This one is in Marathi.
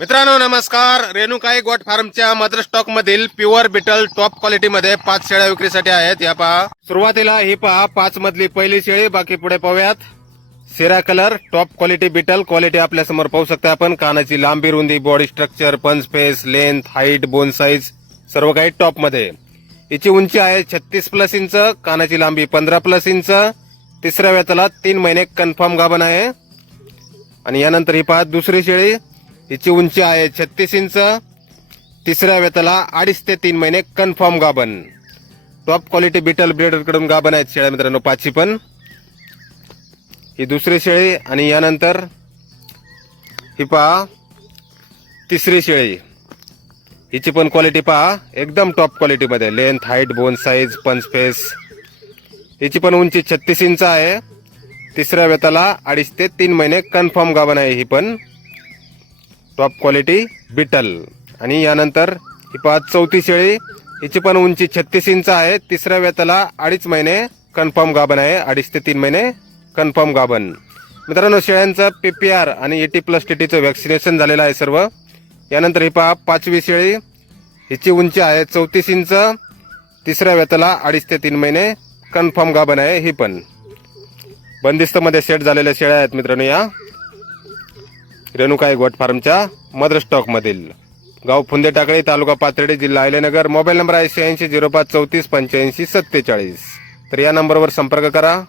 मित्रांनो नमस्कार. रेणुकाई गोट फार्मच्या मदर स्टॉक मधील प्युअर बिटल टॉप क्वालिटी मध्ये पाच शेळ्या विक्रीसाठी आहेत. या पहा. सुरुवातीला ही पहा पाच मधली पहिली शेळी. बाकी पुढे पाहूयात. सिरा colour top quality Beetal. Quality आपल्यासमोर पाहू शकता आपण. कानाची लांबी रुंदी body structure punch face length height bone size सर्व काही टॉपमध्ये हिची उंची आहे छत्तीस प्लस इंच कानाची लांबी पंधरा प्लस इंच. तिसऱ्या वेताला तीन महिने कन्फर्म गाभण आहे. आणि यानंतर ही पहा दुसरी शेळी. हिची उंची आहे छत्तीस इंच. तिसऱ्या वेताला अडीच ते तीन महिने कन्फर्म गाभण. टॉप क्वालिटी बिटल ब्रेडरकडून गाभण आहेत शेळ्या मित्रांनो पाचशी पण. ही दुसरी शेळी आणि यानंतर ही पहा तिसरी शेळी. हिची पण क्वालिटी पहा एकदम top क्वालिटीमध्ये length height bone size punch face हिची पण उंची छत्तीस इंच आहे. तिसऱ्या वेताला अडीच ते तीन महिने कन्फर्म गाभण आहे ही पण. टॉप क्वालिटी बिटल आणि यानंतर ही पाच चौथी शेळी हिची पण उंची छत्तीस इंच आहे. तिसऱ्या वेताला अडीच महिने कन्फर्म गाभण आहे. अडीच ते तीन महिने कन्फर्म गाभण. मित्रांनो शेळ्यांचं पीपीआर आणि एटी प्लस टीटीचं व्हॅक्सिनेशन झालेलं आहे सर्व. यानंतर ही पहा पाचवी शेळी. हिची उंची आहे चौतीस इंच. तिसऱ्या वेताला अडीच ते तीन महिने कन्फर्म गाभण आहे. ही पण बंदिस्तमध्ये सेट झालेल्या शेळ्या आहेत मित्रांनो या. रेणुका गोट फार्मच्या मदर स्टॉकमधील गाव फुंदे टाकळी तालुका पाथर्डी जिल्हा अहिल्यानगर. मोबाईल नंबर आहे शहाऐंशी झिरो पाच चौतीस पंच्याऐंशी सत्तेचाळीस. तर या नंबरवर संपर्क करा.